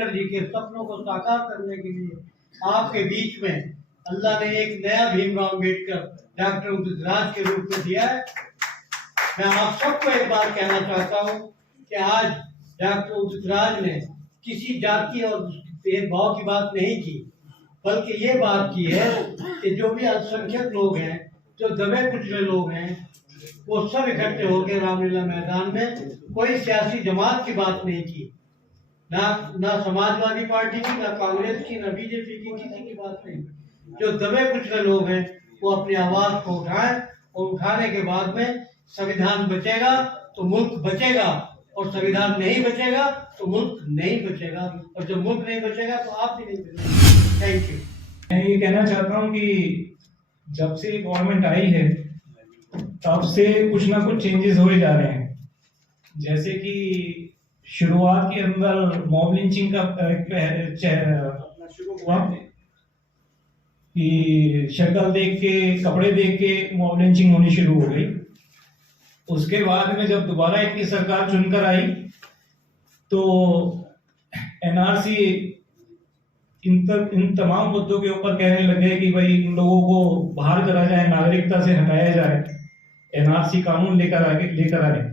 अम्बेडकर जी के सपनों को साकार करने के लिए आपके बीच में अल्लाह ने एक नया भीमराव अम्बेडकर डॉक्टर उदित राज के रूप में दिया है। मैं आप सबको एक बात कहना चाहता हूँ कि आज डॉक्टर उदित राज ने किसी जाति और भेदभाव की बात नहीं की, बल्कि ये बात की है कि जो भी अल्पसंख्यक लोग हैं, जो दबे कुचले लोग हैं, वो सब इकट्ठे होकर रामलीला मैदान में कोई सियासी जमात की बात नहीं की, ना समाजवादी पार्टी की, ना कांग्रेस की, ना बीजेपी की, किसी की बात नहीं। जो दबे कुचले लोग हैं वो अपनी आवाज को उठाएं और उठाने के बाद में संविधान बचेगा तो मुल्क बचेगा, और संविधान नहीं बचेगा तो मुल्क नहीं बचेगा, और जब मुल्क नहीं बचेगा तो आप भी नहीं बचेंगे। Thank you. मैं ये कहना चाहता हूँ कि जब से गवर्नमेंट आई है तब से कुछ ना कुछ चेंजेस हो जा रहे हैं। जैसे कि शुरुआत के अंदर मॉब लिंचिंग का शुरू हुआ कि शक्ल देख के, कपड़े देख के मॉब लिंचिंग होनी शुरू हो गई। उसके बाद में जब दोबारा इनकी सरकार चुनकर आई तो एनआरसी इन तमाम मुद्दों के ऊपर कहने लगे कि भाई इन लोगों को बाहर करा जाए, नागरिकता से हटाया जाए, एनआरसी कानून लेकर आए।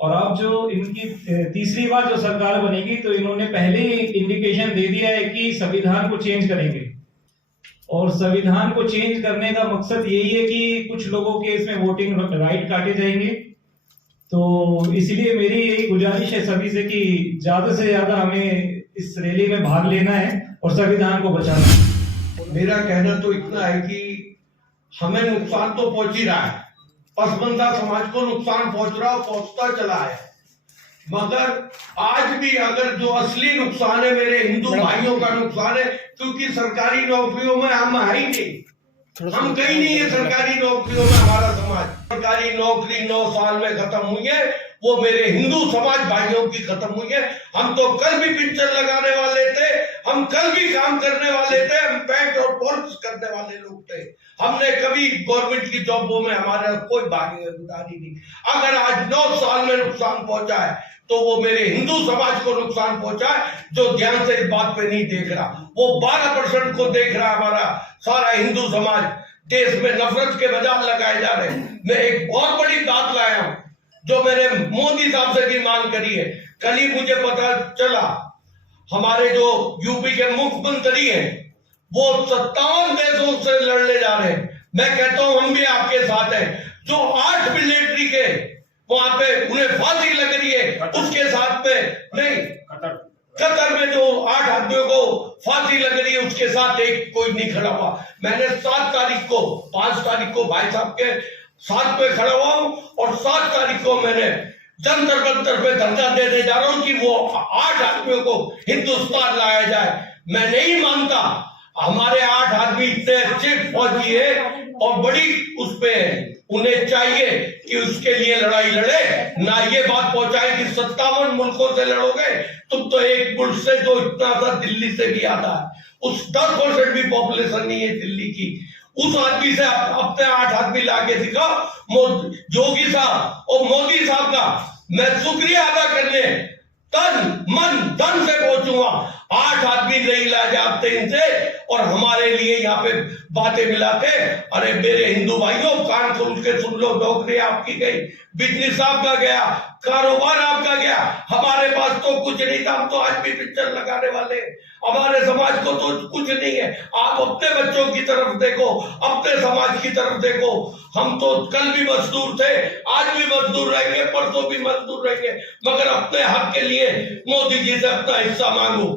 और अब जो इनकी तीसरी बार जो सरकार बनेगी तो इन्होंने पहले ही इंडिकेशन दे दिया है कि संविधान को चेंज करेंगे। और संविधान को चेंज करने का मकसद यही है कि कुछ लोगों के इसमें वोटिंग राइट काटे जाएंगे। तो इसलिए मेरी यही गुजारिश है सभी से कि ज्यादा से ज्यादा हमें इस रैली में भाग लेना है और संविधान को बचाना है। मेरा कहना तो इतना है कि हमें नुकसान तो पहुंच ही रहा है, पसमंदा समाज को नुकसान पहुंचता चला है, मगर आज भी अगर जो असली नुकसान है मेरे हिंदू भाइयों का नुकसान है, क्योंकि सरकारी नौकरियों में हम है ही नहीं, हम कहीं नहीं है सरकारी नौकरियों में। हमारा समाज सरकारी नौकरी 9 साल में खत्म हुई है, वो मेरे हिंदू समाज भाइयों की खत्म हुई है। हम तो कल भी पिक्चर लगाने वाले थे, हम कल भी काम करने वाले थे, हम पैंट और पॉलिश करने वाले लोग थे। हमने कभी गवर्नमेंट की जॉबों में हमारा कोई भागीदारी नहीं। अगर आज 9 साल में नुकसान पहुंचा है तो वो मेरे हिंदू समाज को नुकसान पहुंचा है, जो ध्यान से इस बात पे नहीं देख रहा। वो 12% को देख रहा है। हमारा सारा हिंदू समाज देश में नफरत के बाजार लगाए जा रहे हैं। मैं एक बहुत बड़ी बात लाया हूं जो मैंने मोदी साहब से भी मांग करी है। कल ही मुझे पता चला हमारे जो यूपी के मुख्यमंत्री हैं वो 57 देशों से लड़ने जा रहे हैं। मैं कहता हूं हम भी आपके साथ हैं। जो 8 मिलिट्री के वहां पे उन्हें फांसी लग रही है, उसके साथ में नहीं, कतर में जो 8 आदमियों को फांसी लग रही है उसके साथ एक कोई नहीं खड़ा हुआ। मैंने 5 तारीख को भाई साहब के साथ पे खड़ा हुआ हूं, और 7 तारीख को मैंने जंतर मंतर पे धरना देने जा रहा हूं कि वो 8 आदमियों को हिंदुस्तान लाया जाए। मैं नहीं मानता, हमारे 8 आदमी इतने अच्छे फौजी है और बड़ी उस पे उन्हें चाहिए कि उसके लिए लड़ाई लड़े, ना ये बात पहुंचाए कि 57 मुल्कों से लड़ोगे तुम तो एक मुल्क से जो इतना सा दिल्ली से भी आता है, उस 10% भी पॉपुलेशन नहीं है दिल्ली की, उस आदमी से अपने 8 आदमी लाके दिखा। योगी साहब और मोदी साहब का मैं शुक्रिया अदा करने तन मन धन से पहुंचूंगा। 8 आदमी नहीं ला जाते इनसे और हमारे लिए यहाँ पे बातें मिलाते। अरे मेरे हिंदू भाइयों, कान खोल के सुन लो, नौकरी आपकी गई, बिजनेस आपका गया, कारोबार आपका गया, हमारे पास तो कुछ नहीं था। हम तो आज भी पिक्चर लगाने वाले, हमारे समाज को तो कुछ नहीं है। आप अपने बच्चों की तरफ देखो, अपने समाज की तरफ देखो। हम तो कल भी मजदूर थे, आज भी मजदूर रहेंगे, परसों भी मजदूर रहेंगे, मगर अपने हक के लिए मोदी जी से अपना हिस्सा मांगो।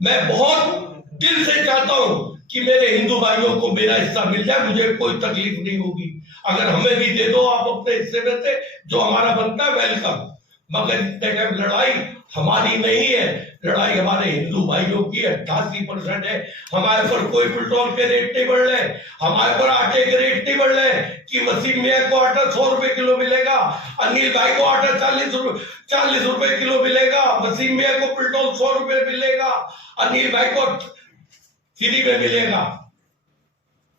मैं बहुत दिल से चाहता हूं कि मेरे हिंदू भाइयों को मेरा हिस्सा मिल जाए, मुझे कोई तकलीफ नहीं होगी। अगर हमें भी दे दो आप अपने हिस्से में से जो हमारा बनता है, वेलकम। मगर इतने लड़ाई हमारी नहीं है, लड़ाई हमारे हिंदू भाइयों की 88% है। हमारे पर कोई पेट्रोल के रेट नहीं बढ़ रहे, हमारे पर आटे के रेट नहीं बढ़ रहे कि वसीम मियां को आटा 100 रुपए किलो मिलेगा, अनिल भाई को आटा 40 रुपए किलो मिलेगा, वसीम मियां को पेट्रोल 100 रुपए मिलेगा, अनिल भाई को फ्री में मिलेगा।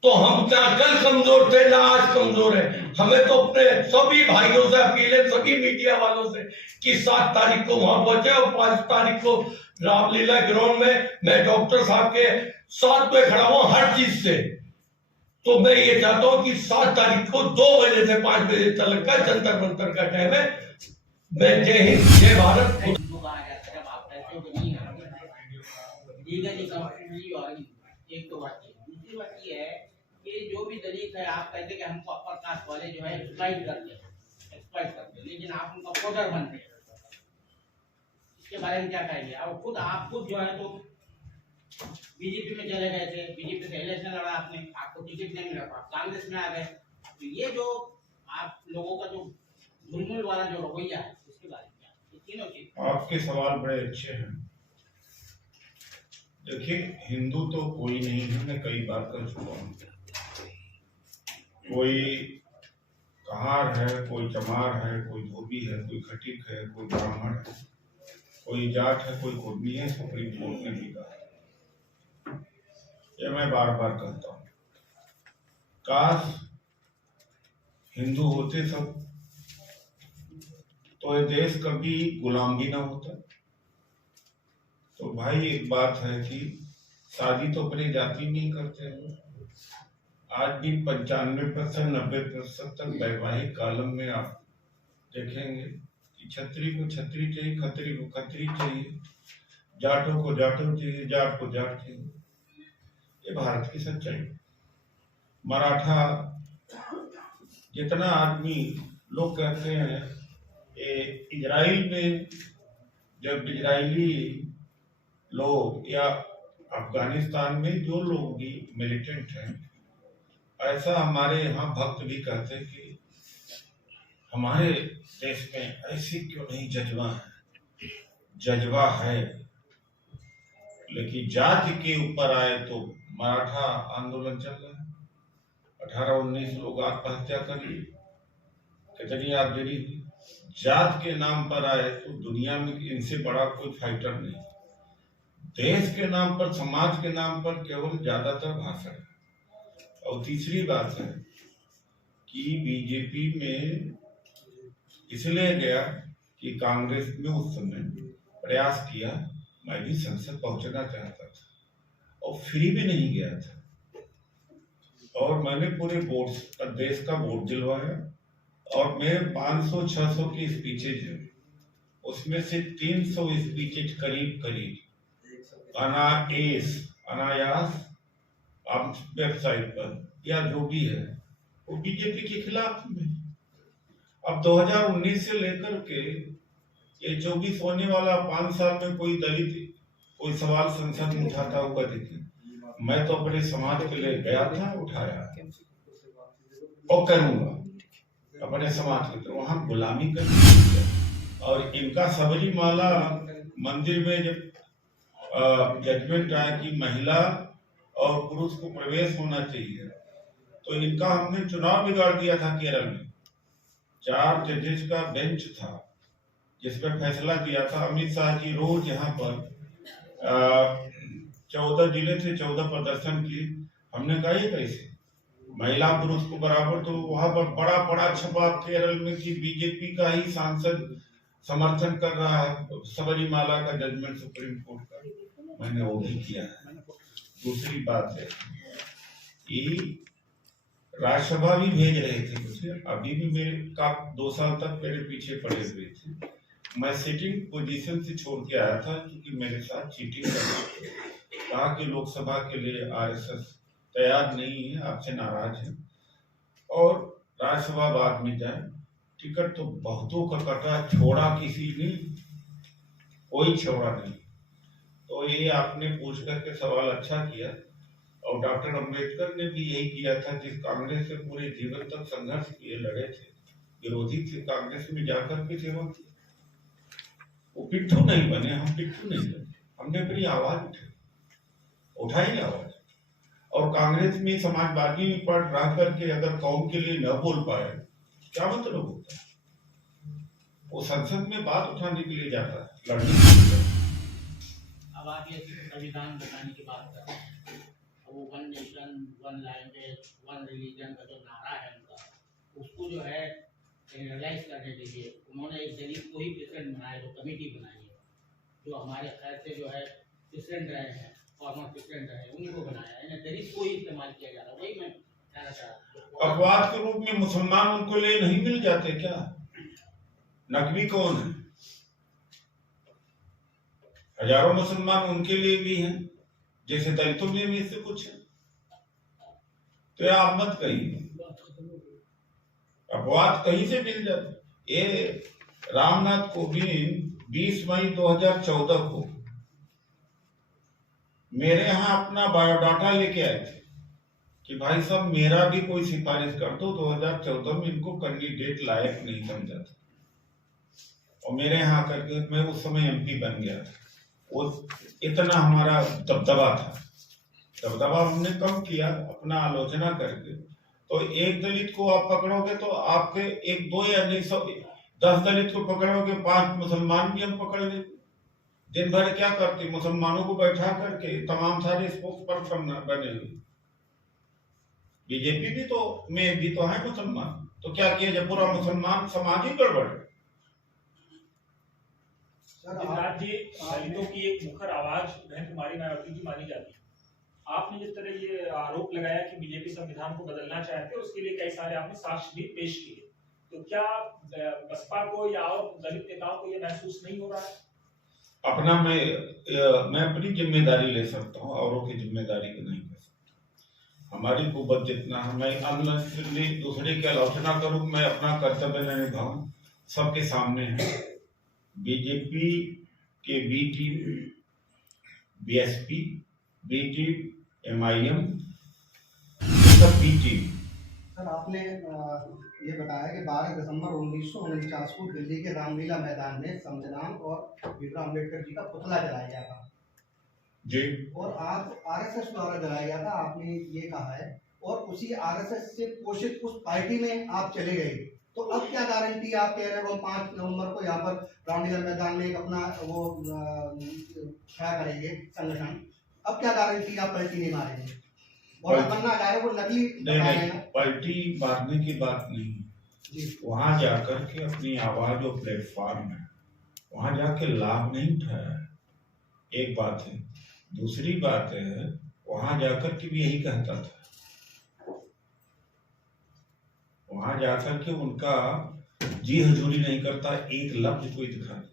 तो हम ना कल कमजोर थे ना आज कमजोर है। हमें तो अपने सभी भाइयों से अपील है, सभी मीडिया वालों से, कि 7 तारीख को वहां पहुंचे और 5 तारीख को रामलीला ग्राउंड में मैं डॉक्टर साहब के साथ में खड़ा हूं हर चीज से। तो मैं ये चाहता हूं कि 7 तारीख को 2 बजे से 5 बजे तक का जंतर मंतर का टाइम है। मैं जय हिंद जय भारत। जब आप कहते हो कि नहीं लीगली कंपनी और एक तो बात है, दूसरी बात ये है कि जो भी दलित है आप कहते हैं कि हमको अपर कास्ट वाले जो है एक्सप्लॉइट करते, लेकिन आप उनका कोडर बनते हैं, इसके बारे में क्या कहेंगे? और आप खुद जो है तो बीजेपी में चले गए थे, बीजेपी से इलेक्शन लड़ा आपने, आपको टिकट नहीं मिला, आप कांग्रेस में आ गए। तो ये जो आप लोगों का जो झुलमुल वाला जो रवैया है उसके बारे में क्या, ये तीनों चीज? आपके सवाल बड़े अच्छे हैं। देखिए, हिंदू तो कोई नहीं है, मैं कई बार कर चुका हूँ। कोई कहार है, कोई चमार है, कोई धोबी है, कोई खटीक है, कोई ब्राह्मण है, कोई जाट है, कोई कुर्मी है, सुप्रीम कोर्ट ने भी कहा। ये मैं बार बार कहता हूँ, काश हिंदू होते सब तो ये देश कभी गुलाम भी ना होता। तो भाई एक बात है कि शादी तो अपनी जाति में ही करते हैं। आज भी 95% 90% तक वैवाहिक कालम में आप देखेंगे कि छत्री को छत्री चाहिए, खत्री को खत्री चाहिए, जाटों को जाटों चाहिए, जाट को जाट चाहिए। ये भारत की सच्चाई। मराठा जितना आदमी लोग कहते हैं, इजराइल में जब इजरायली लोग या अफगानिस्तान में जो लोग भी मिलिटेंट हैं, ऐसा हमारे यहाँ भक्त भी कहते हैं कि हमारे देश में ऐसी क्यों नहीं जज्बा है। जज्बा है, लेकिन जाति के ऊपर आए तो मराठा आंदोलन चल रहा है। 18-19 लोग आत्महत्या कर लिए, कितनी आगजनी हुई। जात के नाम पर आए तो दुनिया में इनसे बड़ा कोई फाइटर नहीं। देश के नाम पर, समाज के नाम पर केवल ज्यादातर भाषण है। और तीसरी बात है कि बीजेपी में इसलिए गया कि कांग्रेस में उस समय प्रयास किया, मैं भी संसद पहुंचना चाहता था और फ्री भी नहीं गया था। और मैंने पूरे बोर्ड देश का बोर्ड दिलवाया और मेरे 500-600 की स्पीचेज है, उसमें से 300 स्पीचेज करीब अनायास आप वेबसाइट पर या जो भी है वो बीजेपी के खिलाफ में। अब 2019 से लेकर के ये 24 होने वाला 5 साल में कोई दलित कोई सवाल संसद में उठाता हुआ दिखे। मैं तो अपने समाज के लिए गया था, उठाया और करूंगा अपने समाज के लिए। वहां गुलामी कर और इनका सबरीमाला मंदिर में जब जजमेंट आया कि महिला और पुरुष को प्रवेश होना चाहिए, तो इनका हमने चुनाव बिगाड़ दिया था। केरल में 4 जजेस का बेंच था जिसमें फैसला दिया था। अमित शाह जी रोज यहाँ पर 14 जिले थे, 14 प्रदर्शन किए। हमने कहा ये कैसे महिला पुरुष को बराबर? तो वहां पर बड़ा छपा केरल में कि बीजेपी का ही सांसद समर्थन कर रहा है सबरीमाला का जजमेंट सुप्रीम कोर्ट का। मैंने वो भी किया है। दूसरी बात है कि राज्यसभा भी भेज रहे थे मुझे, अभी भी मेरे का 2 साल तक मेरे पीछे पड़े हुए थे। मैं सिटिंग पोजीशन से छोड़ के आया था क्योंकि मेरे साथ चीटिंग कर रहे थे। कहा कि लोकसभा के लिए आरएसएस तैयार नहीं है, आपसे नाराज है और राज्यसभा बाद में जाए। टिकट तो बहुतों का कटा, छोड़ा किसी ने, कोई छोड़ा नहीं। तो ये आपने पूछ करके सवाल अच्छा किया। और डॉक्टर अंबेडकर ने भी यही किया था, जिस कांग्रेस से पूरे जीवन तक संघर्ष किए, लड़े थे, विरोधी थे, कांग्रेस में जाकर के सेवा की। वो पिट्ठू नहीं बने, हम पिट्ठू नहीं बने, हमने अपनी आवाज उठाई आवाज। और कांग्रेस में समाजवादी पर रह करके अगर कौम के लिए न बोल पाए क्या मतलब होता है? वो संसद में बात उठाने के लिए जाता है, लड़ने के लिए। अब आप ये संविधान बनाने की बात कर रहे हैं, वो one nation one language one religion का जो नारा है उनका, उसको जो है रियलाइज करने के लिए उन्होंने एक दलित को ही प्रेसिडेंट बनाया, जो कमेटी बनाई है, जो हमारे खैर से जो है प्रेसिडेंट रहे हैं, फॉर्मर प्रेसिडेंट रहे, उन्हीं को बनाया है। दलित को ही इस्तेमाल किया जा रहा है, वही मैं कहना चाह रहा हूँ। अपवाद के रूप में मुसलमान उनको लिए नहीं मिल जाते क्या? नकवी कौन है? हजारों मुसलमान उनके लिए भी हैं, जैसे दलितों में भी इससे कुछ है। तो ये आप मत कहिए, अपवाद कहीं से मिल जाते। ये रामनाथ कोविंद 20 मई 2014 को मेरे यहाँ अपना बायोडाटा लेके आए थे कि भाई साहब मेरा भी कोई सिफारिश कर दो। 2014 में इनको कैंडिडेट लायक नहीं समझा था, और मेरे यहाँ करके मैं उस समय एमपी बन गया था। वो इतना हमारा दबदबा था, दबदबा हमने कम किया अपना आलोचना करके। तो एक दलित को आप पकड़ोगे तो आपके एक दो या नहीं 10 दलित को पकड़ोगे, 5 मुसलमान भी हम पकड़ लेंगे। दिन भर क्या करते, मुसलमानों को बैठा करके तमाम सारे स्पोक्स पर्सन बने हुए। बीजेपी भी तो में भी तो है मुसलमान, तो क्या किया जब पूरा मुसलमान समाज ही गड़बड़। राज जी, दलितों की एक मुखर आवाज बहन कुमारी मायावती जी मानी जाती है। आपने जिस तरह ये आरोप लगाया कि बीजेपी संविधान को बदलना चाहते हैं, उसके लिए कई सारे आपने साक्ष्य भी पेश किए, तो क्या बसपा को या और दलित नेताओं को ये महसूस नहीं हो रहा है? अपना मैं अपनी जिम्मेदारी ले सकता हूँ, औरों की जिम्मेदारी को नहीं कर सकता। हमारी कुव्वत जितना है, मैं अननेसेसरली दूसरे की आलोचना करूँ, मैं अपना कर्तव्य न निभाऊं, सबके सामने है। बीजेपी के B team, BSP, B team, MIM, सब बी टीम। सर, आपने ये बताया कि 12 दिसंबर 1949 को दिल्ली के रामलीला मैदान में संविधान और भीमराव अम्बेडकर जी का पुतला जलाया गया था जी, और आज RSS द्वारा जलाया गया था, आपने ये कहा है, और उसी RSS से पोषित उस पार्टी में आप चले गए। तो अब क्या गारंटी आप कह रहे हो 5 नवंबर को यहाँ पर रामलीला मैदान में एक अपना वो खड़ा करेंगे संगठन, अब क्या गारंटी आप पलटी नहीं मारेंगे? और बनना चाहे वो नकली नहीं, पलटी मारने की बात नहीं। वहां जाकर के अपनी आवाज और प्लेटफॉर्म है, वहां जाके लाभ नहीं उठाया, एक बात है। दूसरी बात है, वहां जाकर के भी यही कहता था, वहां जाकर के उनका जी हजूरी नहीं करता, एक लफ्ज कोई दिखा।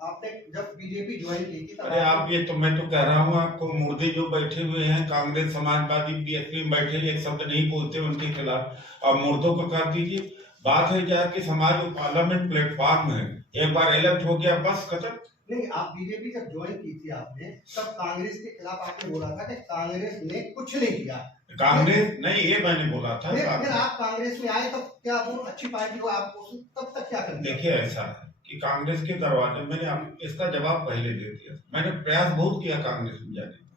आपने जब बीजेपी ज्वाइन की थी, अरे आप ये तो मैं तो कह रहा हूँ आपको, मुर्दे जो बैठे हुए हैं कांग्रेस समाजवादी बीएसपी में बैठे, एक शब्द नहीं बोलते उनके खिलाफ। आप मुर्दों को कर दीजिए। बात है जाके समाज और पार्लियामेंट प्लेटफॉर्म है, एक बार इलेक्ट हो गया बस खत्म। नहीं, आप बीजेपी जब ज्वाइन की थी आपने, तब कांग्रेस के खिलाफ आपने बोला था कि कांग्रेस ने कुछ नहीं किया। कांग्रेस नहीं, ये मैंने बोला था। फिर आप कांग्रेस में आए, तब क्या वो अच्छी पार्टी को आप तब तक क्या कर दिया? देखिए ऐसा है कि कांग्रेस के दरवाजे, मैंने इसका जवाब पहले दे दिया। मैंने प्रयास बहुत किया कांग्रेस में जाने का,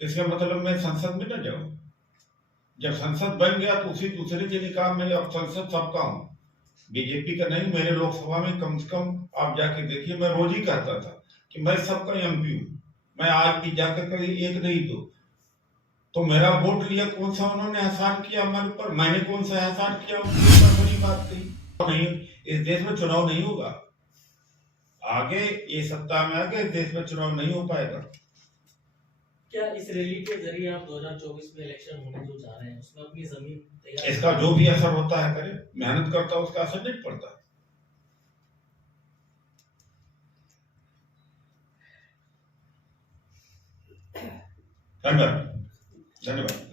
इसका मतलब मैं संसद में न जाऊं। जब संसद बन गया तो उसी दूसरे के लिए काम, मैं अब संसद सबका हूँ, बीजेपी का नहीं। मेरे लोकसभा में कम से कम आप जाके देखिए, मैं रोज ही कहता था कि मैं सबका MP हूँ। मैं आज भी जाकर कहीं एक नहीं दो, तो मेरा वोट लिया, कौन सा उन्होंने एहसान किया हमारे ऊपर, मैंने कौन सा एहसान किया उनके ऊपर? बड़ी बात कही नहीं। इस देश में चुनाव नहीं होगा आगे, ये सत्ता में आगे इस देश में चुनाव नहीं हो पाएगा। क्या इस रैली के जरिए आप 2024 में इलेक्शन होने जो जा रहे हैं, उसमें अपनी जमीन तैयार? इसका जो भी असर होता है करे, मेहनत करता है उसका असर नहीं पड़ता। धन्यवाद।